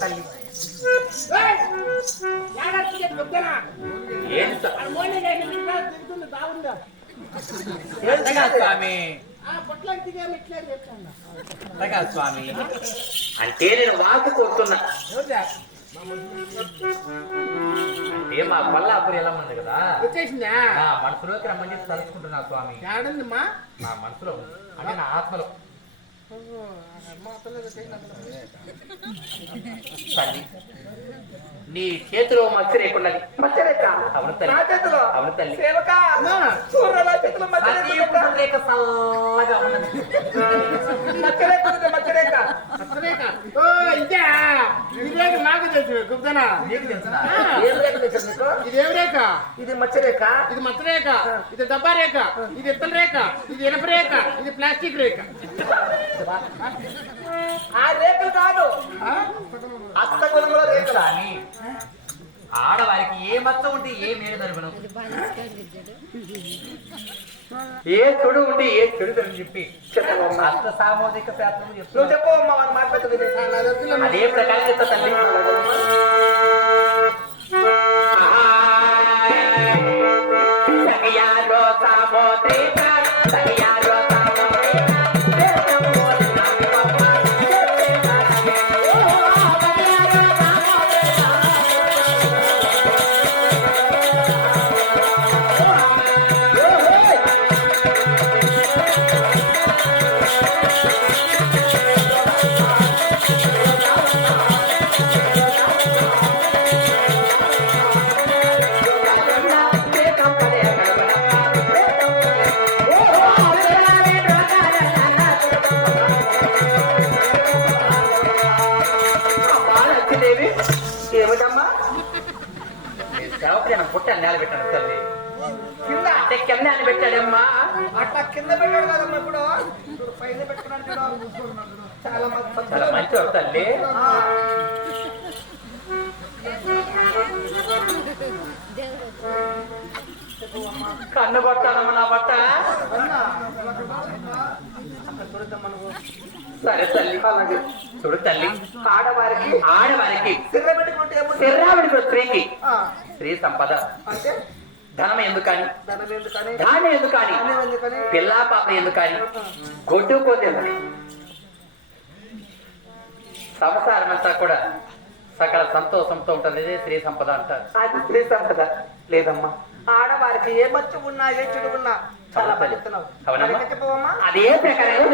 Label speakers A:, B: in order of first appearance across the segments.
A: తల్లి. స్వామి? స్వామి. అంటే నేను వాకు కోరుతున్నా అంటే మా కొల్లాపురి ఎలా ఉంది కదా?
B: వచ్చేసిందా?
A: నా మనసులోకి రమ్మని చెప్పి తలుచుకుంటున్నా స్వామి. నా మనసులో అంటే నా ఆత్మలో. నీ చేతిలో మచ్చ లేకున్నది
C: మచ్చరేఖ
A: అవును తల్లి
C: నా చేతిలో
A: అవును తల్లి
C: సేవక
B: అమ్మా.
C: చూడరా నా చేతిలో మచ్చరేఖ
A: ప్రతి
C: ఉందా?
A: పుండ్రేక చల్లగా ఉన్నది
C: మచ్చరేఖ ఉంది, మచ్చరేఖ
B: అసలేక ఓ ఇదే ఇదేక నాకు
C: రేఖ?
B: ఇదేం రేఖ?
C: ఇది మచ్చరేఖ
B: ఇది మచ్చ రేఖ. ఇది డబ్బా రేఖ. ఇది ఇత్తల రేఖ. ఇది ఇనప రేఖ. ఇది ప్లాస్టిక్ రేఖ.
C: ఆ రేఖలు కాదు? అత్త రేఖలు?
A: ఆడవారికి ఏ మచ్చ ఉంటే ఏ మేలు జరగను ఏ చెడు ఉంటే ఏ చెడు జరగని చెప్పి. అర్థ సామూహిక శాస్త్రం
C: నువ్వు. చెప్పు అమ్మా వాని మాట పెద్దది
B: ఆ, నా దగ్గర
A: అదే ప్రకారం చెప్తా తల్లి
C: కింద
A: అని పెట్టాడమ్మా.
C: అట్లా కింద పెట్టాడు కదమ్మా ఇప్పుడు. పైన పెట్టుకున్నాడు. చాలా మంచి
A: చాలా మంచి తల్లి కన్ను కొట్టాలమ్మ నా బట్ట. సరే తల్లి.
C: అలాగే.
A: చూడు తల్లి
C: ఆడవారికి.
A: ఆడవారికి స్త్రీకి.
C: ఆ,
A: స్త్రీ సంపద.
C: అంటే?
A: ధనం ఎందుకని?
C: ధనం ఎందుకని?
A: ధాన్యం ఎందుకని? పిల్ల పాప ఎందుకని? గొడ్డు ఎందుకని? సంసారం అంతా కూడా సకల సంతోషంతో ఉంటుంది. ఇదే స్త్రీ సంపద అంటారు.
C: అది స్త్రీ సంపద లేదమ్మా. ఆడవారికి ఏ మచ్చు ఉన్నా ఏ చెడు ఉన్నా చాలా చెప్పవమ్మా
A: అదే ప్రకారం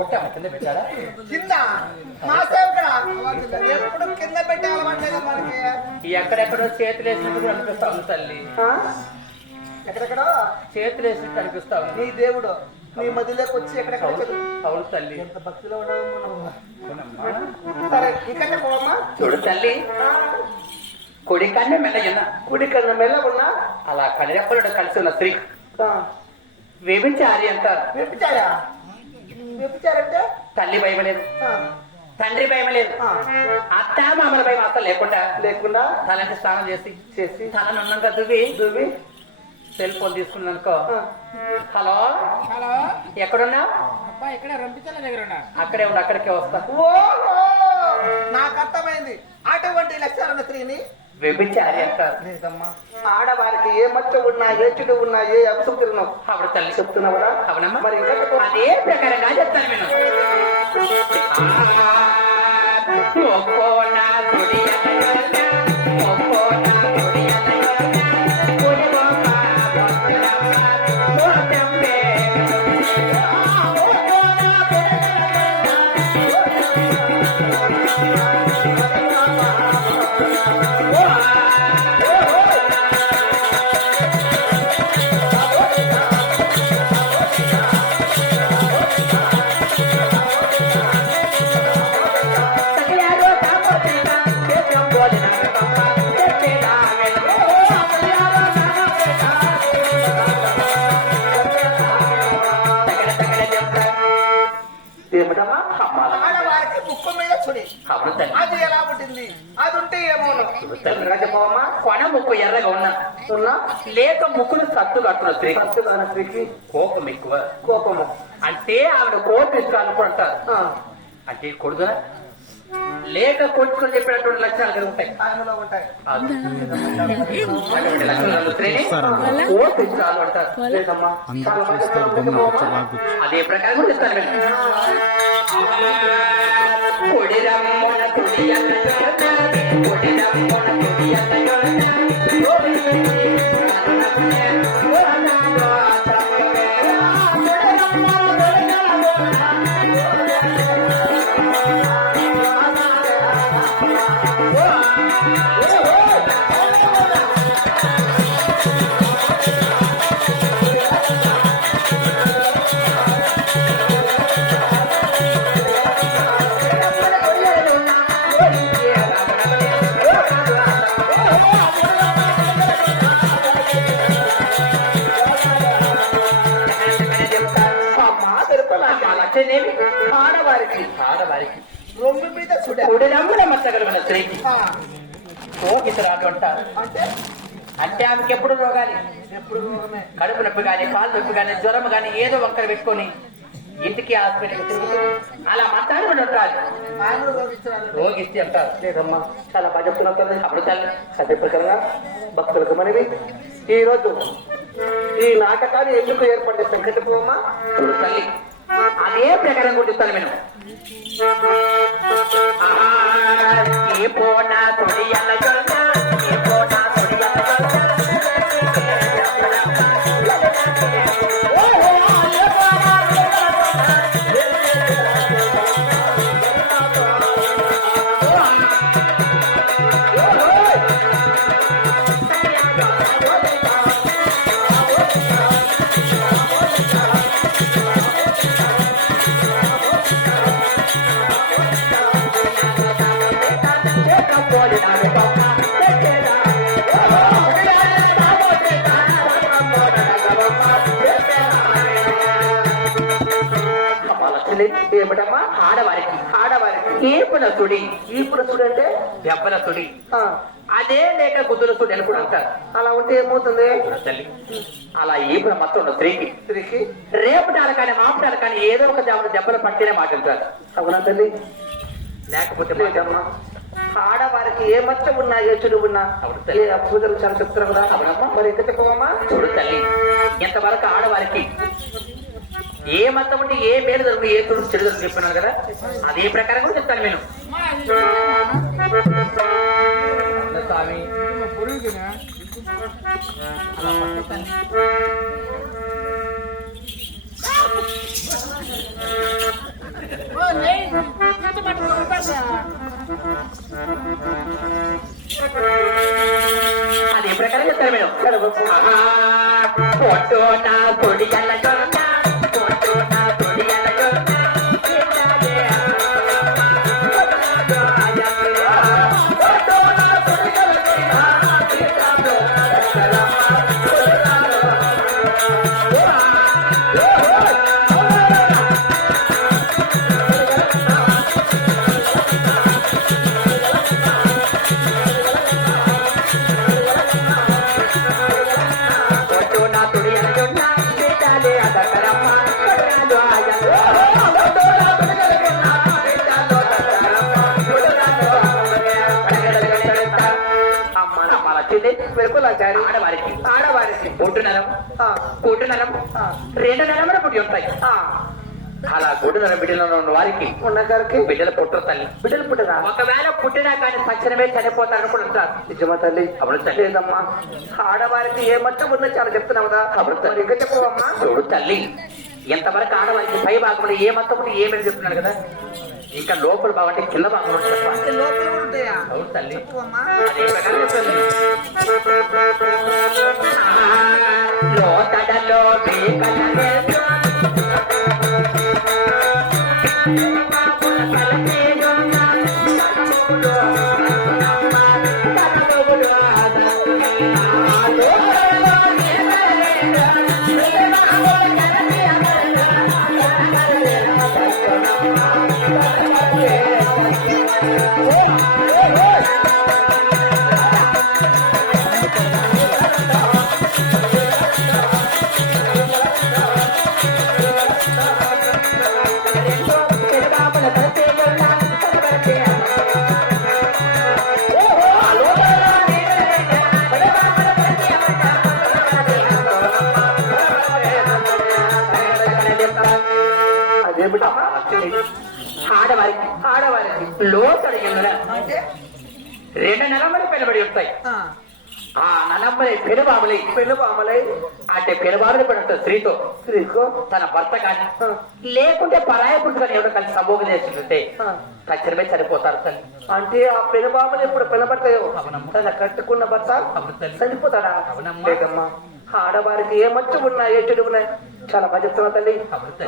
A: బుట్ట కింద పెట్టాడా?
C: కింద. మా సేవకుడా? ఎప్పుడు కింద పెట్టే అలవాటు లేదు మనకి.
A: ఎక్కడెక్కడో చేతులు వేసినట్టు అనిపిస్తా ఉంది తల్లి?
C: ఎక్కడెక్కడో?
A: చేతులు వేసినట్టు అనిపిస్తా ఉంది
C: నీ దేవుడు. నీ మధ్యలోకి వచ్చి ఎక్కడెక్కడ
A: అవును తల్లి.
C: ఎంత భక్తిలో ఉండవు. సరే ఇక్కడ పోవమ్మా.
A: చూడు తల్లి. కుడి కన్ను మెల్లయ్యన్న
C: కుడి కన్ను మెల్ల ఉన్నా?
A: అలా కడిరెప్పలుడు కలిసి ఉన్న స్త్రీ.
C: ఆ,
A: వ్యభిచారి అంటారు.
C: వ్యభిచారా వ్యభిచారంటే
A: తల్లి భయం లేదు తండ్రి భయం లేదు అత్త మామల భయం అసలు లేకుండా
C: లేకుండా
A: తలంటి స్నానం చేసి
C: చేసి
A: తల నున్నంగా దువ్వి
C: దువ్వి
A: సెల్ ఫోన్ తీసుకున్నానుకో.
C: ఆ,
A: హలో?
B: హలో?
A: ఎక్కడున్నావు?
B: అబ్బా ఇక్కడ రంపితల దగ్గర ఉన్నా
A: అక్కడే ఉండి అక్కడికే వస్తా.
C: ఓహో! నాకు అర్థమైంది. అటువంటి లక్షణాల స్త్రీని
A: వ్యభిచారి అంటారు.
C: ఆడవారికి ఏ మచ్చ ఉన్నా ఏ చెడు ఉన్నా ఏ అపశుద్ధులను
A: ఆవిడ తల్లి.
C: చెప్తున్నావరా?
A: అవునమ్మా.
C: మరి ఇంకా.
A: అదే ప్రకారంగా చెప్తాను నేను. ఒక్కో నా
C: చెప్పవమ్మా
A: కొన ముక్కు ఎర్రగా ఉన్నా
C: ఉన్నా
A: లేక ముక్కును సత్తు కట్టున స్త్రీ.
C: భక్తుల స్త్రీకి
A: కోపం ఎక్కువ.
C: కోపము.
A: అంటే ఆవిడ కోపిస్తూ అనుకుంటారు. అంటే కొడుగా లేక కొట్టుకుని చెప్పినటువంటి లక్షణాలు కలిగి ఉంటాయి.
C: ఆయనలో ఉంటాయి.
A: అటువంటి లక్షణాలు
C: తెలుపలా
A: మా లక్ష్యమేమి
C: ఆడవారికి.
A: ఆడవారికి.
C: రొమ్ము మీద
A: కొడిరమ్మన మచ్చగలిగిన స్త్రీకి. కోకిసరాలు అంటారు
C: అంటే?
A: అంటే ఆమెకి ఎప్పుడు రోగాలి?
C: ఎప్పుడు రోగమే.
A: కడుపు నొప్పి కానీ కాలు నొప్పి కానీ జ్వరం కానీ ఏదో వంకర పెట్టుకొని ఇంటికి హాస్పిటల్కి తిరుగుతూ అలా ఉంటారు
C: ఆయన రోగించాలి
A: రోగిస్తే అంటారు
C: లేదమ్మా చాలా బాగా చెప్తున్నావు కదా.
A: అప్పుడు తల్లి
C: అదే ప్రకారంగా భక్తులకు మనవి. ఈ రోజు ఈ నాటకాన్ని ఎందుకు ఏర్పడే సంగతి పోమ్మా
A: అప్పుడు తల్లి అదే ప్రకారం గుర్తిస్తాను నేను. ఏ పోనా తొడియల జొన్న, ఆడవారికి ఏపున సుడి
C: ఈ పురుషుడు అంటే
A: దెబ్బల సుడి
C: ఆ,
A: అదే లేక గుద్దుల సుడి అని కూడా అంటారు.
C: అలా ఉంటే ఏమవుతుంది?
A: తల్లి. అలా ఈపున మొత్తం ఉన్న స్త్రీకి.
C: స్త్రీకి?
A: రేపటాలు కానీ మాపటాలు కానీ ఏదో ఒక జామున దెబ్బలు పట్టినే మాట అంటారు.
C: అవునా తల్లి?
A: లేకపోతే
C: ఆడవారికి ఏ మచ్చ ఉన్నా ఏ చెడు ఉన్నా. ఏ పూజలు చాలా చెప్తారు కదా? మరి ఇంకా చెప్పమమ్మా
A: చూడు తల్లి ఎంతవరకు ఆడవారికి ఏ మతం ఉంటే ఏ మేలు జరుగు ఏ తుడు చెడు జరుగు చెప్తున్నాను కదా? అదే ప్రకారం కూడా చెప్తాను నేను. స్వామి. అలా అదే ప్రకారం చెప్తాను మేము ఫోటో నా పొడి ఎల్లగొండ
C: వెలుపులాచారి
A: ఆడవారికి.
C: ఆడవారికి.
A: పొట్టు నరం.
C: ఆ,
A: పొట్టు నరం. రెండు నరముల పుట్టి ఉంటాయి అలా గుడ్డు నరం బిడ్డలో ఉన్న వారికి
C: ఉన్న గారికి
A: బిడ్డలు పుట్టరు తల్లి
C: బిడ్డలు పుట్టరా
A: ఒకవేళ పుట్టినా కానీ తక్షణమే చనిపోతారు కూడా ఉంటారు
C: నిజమా తల్లి?
A: తల్లి.
C: లేదమ్మా. ఆడవారికి ఏ మచ్చ ఉందో చాలా చెప్తున్నావు కదా. ఇంకా చెప్పవమ్మా.
A: చూడు తల్లి ఎంతవరకు ఆడవారికి పై భాగంలో ఏ మొత్తం ఉంటే ఏమని చెప్తున్నాడు కదా? ఇంకా లోపల భాగం అంటే కింద
B: ఉంటాయా?
A: అవును తల్లి. లోతడలో ఆడవారికి
C: ఆడవారికి
A: రెండు నలమలు పెనబడి వస్తాయి.
B: ఆ,
A: నలమలి పెనుబాములై
C: పెళ్ళి బామలై
A: అంటే పెనుబాములు పడుతుంది స్త్రీతో
C: స్త్రీకో.
A: తన భర్త కానీ లేకుంటే పరాయ పుట్టుకొని ఎవరు కలిసి సంభోగం చేస్తుంటే తక్షణమే చనిపోతారు తల్లి.
C: అంటే ఆ పెళ్ళి బామలు ఎప్పుడు పిలబడతాయో. తన కట్టుకున్న భర్త. చనిపోతాడా?
A: అవునమ్మా.
C: ఆడవారికి ఏ మచ్చ ఉన్నా ఏ చెడు ఉన్నాయి? చాలా బాగా చెప్తున్నా తల్లి.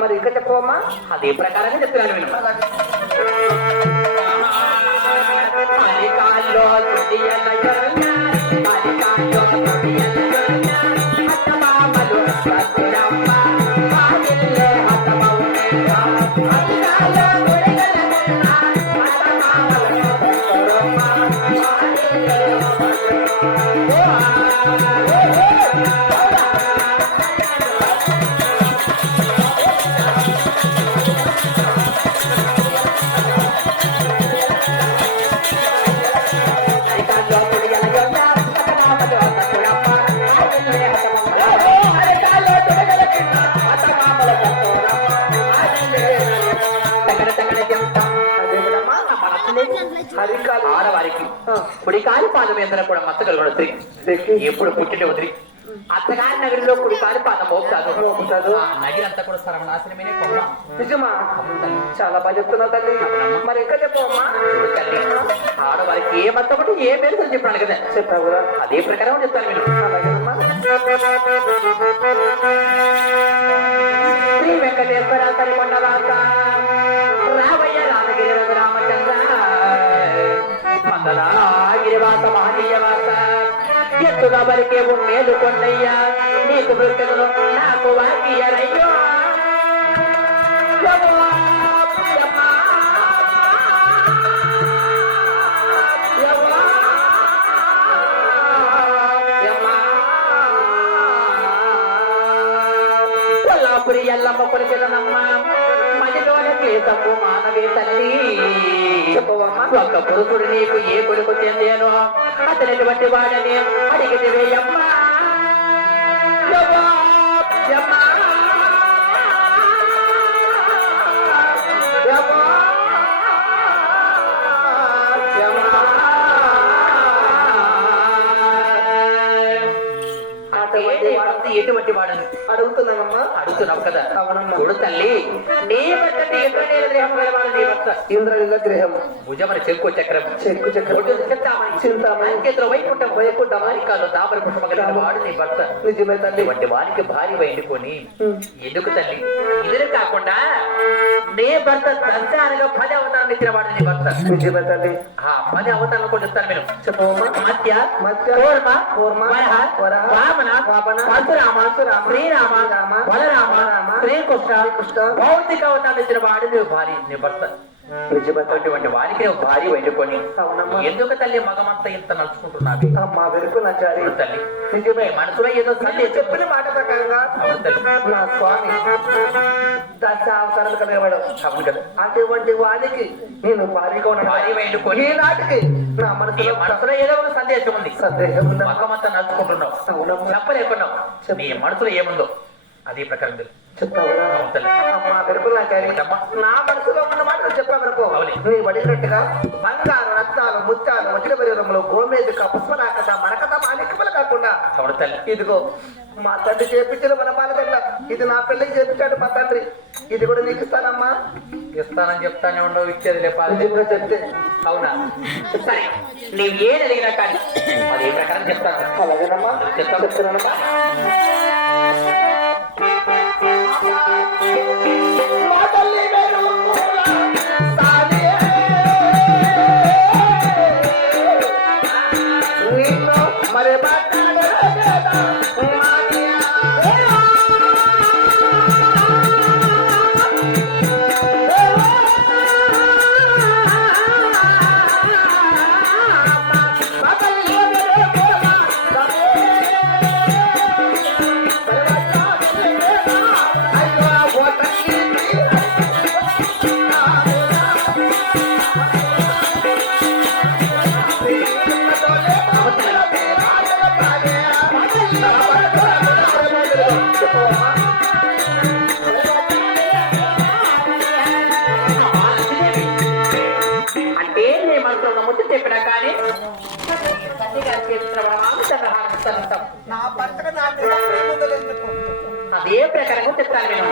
C: మరి ఇంకా చెప్పవమ్మా
A: అదే ప్రకారంగా చెప్తున్నాను నేను. కుడికాలి పాదం ఎంత కూడా మచ్చగలగడు స్త్రీ
C: స్త్రీకి
A: ఎప్పుడు పుట్టిన వదిలి. అత్తగారి నగరిలో కుడికాలి పాదం మోపుతాదు
C: మోపుతాదు.
A: ఆ నగిరంతా కూడా సర్వనాశనమైన కొమ్మ.
C: నిజమా? చాలా బాగా చెప్తున్నా తల్లి. మరి ఇంకా
A: తల్లి, ఆడవారికి ఏ మతం అంటే ఏ పేరు చెప్పాను కదా.
C: చెప్పావు కదా.
A: అదే ప్రకారం చెప్తాను మీరు శ్రీ వెంకటేశ్వర తరికొండ వాస ఎత్తుగా బరికే కొన్నయ్యా? నీకు వృక్కను నాకు వాకియరయ్యో యవ్వా, కొల్లాపురి ఎల్లమ్మ కొలికెదనమ్మ మానవే తల్లి.
C: చెప్పవమ్మా
A: ఒక్క పురుషుడు నీకు ఏ కొడుకు చెందేనో? అతనిటువంటి వాడని అడిగితే వేయమ్మా యవ్వా, యమ్మా. యవ్వా, యమ్మా. అంటే భక్తి ఎటువంటి వాడని
C: అడుగుతున్నానమ్మా
A: అడుగుతున్నావు కదా. చూడు తల్లి. నీ
C: ఇంద్రలింగ గ్రహం.
A: భుజమన చెక్కు చక్రం.
C: చెక్కు చక్రం.
A: ఒడ్డు చింతామణి.
C: చింతామణి.
A: అంకెత్తుల వైకుంఠం వైకుంఠం వారికాలు దాపల పుష్ప కలిగిన వాడు నీ భర్త.
C: నిజమే తల్లి.
A: ఇటువంటి వారికి భార్య ఎండుకొని. ఎందుకు తల్లి? ఇదే కాకుండా నీ భర్త దర్శనాలుగా పది అవతారాలు ఇచ్చిన వాడు నీ భర్త.
C: నిజమే తల్లి.
A: ఆ పది అవతారాలు కూడా చెప్తాను నేను.
C: చెప్పవమ్మా
A: మత్య
C: మత్య,
A: కూర్మ
C: కూర్మ,
A: వరహ
C: వరహ,
A: వామన
C: వామన,
A: పరశురామ
C: పరశురామ,
A: శ్రీరామ బలరామ శ్రీకృష్ణ భౌతిక అవతారాలు ఇచ్చిన వాడు నీ భార్య నీ భర్త.
C: నిజమే తల్లి
A: అటువంటి వారికి నువ్వు భార్య వండుకొని. ఎందుకు తల్లి మగమంతా ఇంత నడుచుకుంటున్నావి
C: అమ్మా వెనుక నచ్చారి
A: అవును తల్లి.
C: నిజమే
A: మనసులో ఏదో సందేశం
C: చెప్పిన మాట ప్రకారంగా
A: తల్లి.
C: నా స్వామి దశ అవసరాలు కలిగేవాడు
A: అవును కదా.
C: అటువంటి వానికి నేను భారీగా ఉన్నాను.
A: భార్య వండుకొని
C: ఈనాటికి నా
A: నీ
C: మనసులో
A: మనసులో ఏదో ఒక సందేశం ఉంది.
C: ఉందా?
A: పక్కమంతా నడుచుకుంటున్నావు. చెప్పలేకున్నావు. నీ మనసులో ఏముందో? అదే ప్రకారం తెలుసు?
C: నా మనసులో ఉన్న మాట నువ్వు చెప్పావు అనుకో.
A: అవునే.
C: నీ బంగారు రత్నాలు ముత్యాలు వజ్ర పరివరములు గోమేదిక పుష్పరాకత మనకథ మాణిక్యములు కాకుండా ఇదిగో మా తండ్రి చేపించిన మన బాలదగ్గర ఇది నా పెళ్ళికి చేపించాడు మా తండ్రి. ఇది కూడా నీకు ఇస్తానమ్మా.
A: ఇస్తానని చెప్తానే ఉండవు ఇచ్చేది
C: నిజంగా చెప్తే.
A: అవునా? సరే నీవు ఏది అడిగినా కానీ అదే ప్రకారం చెప్తాను?
C: అలాగేనమ్మా.
A: చెప్తాను.
C: చెప్తానమ్మా.
A: ఇస్తానంటాం.
D: నా భర్తకు నా మీద ప్రేమ?
A: అదే ప్రకారంగా చెప్తాను నేను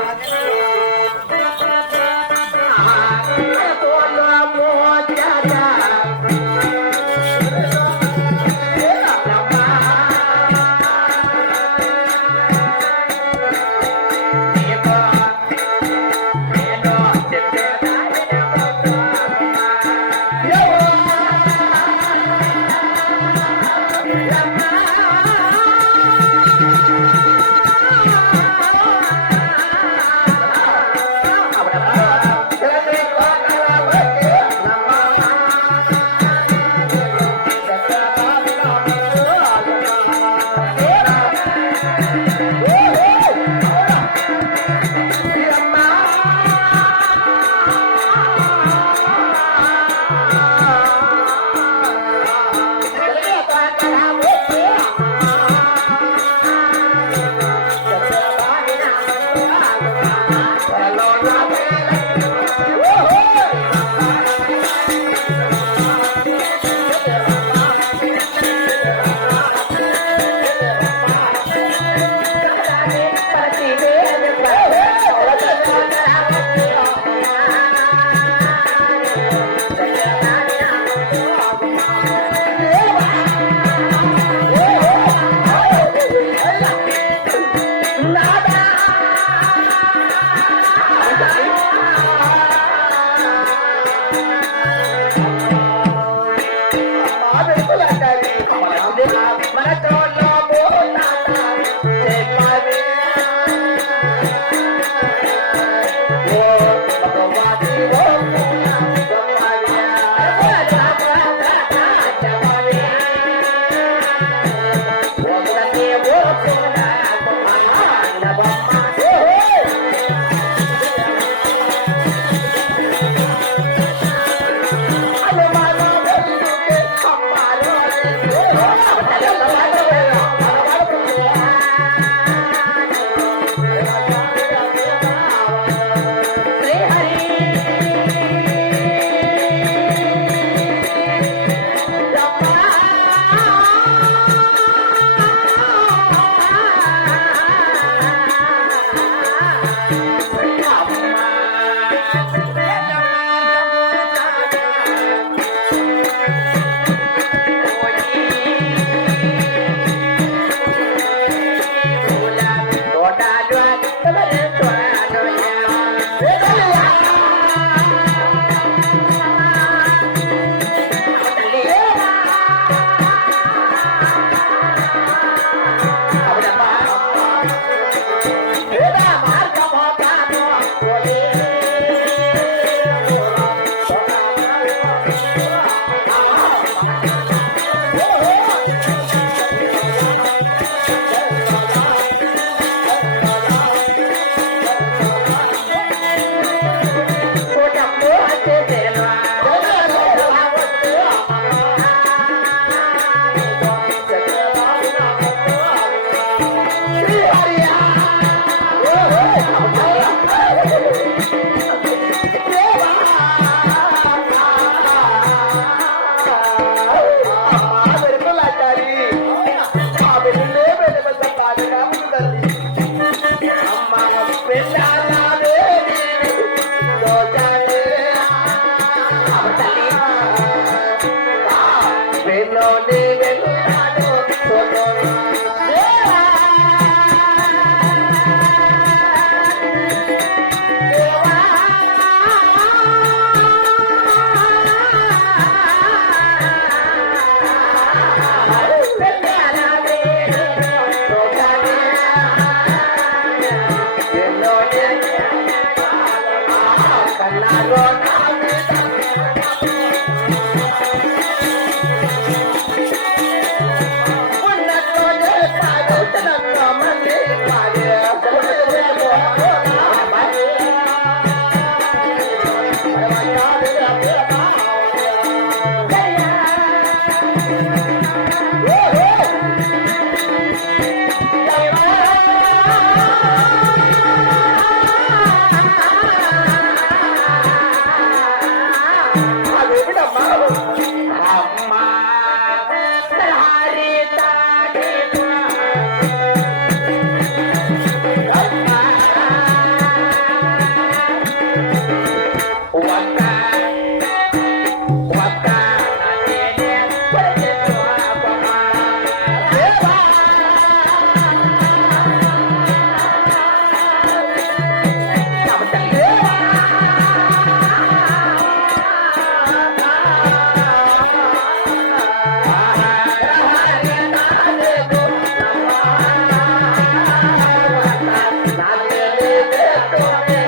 D: Thank.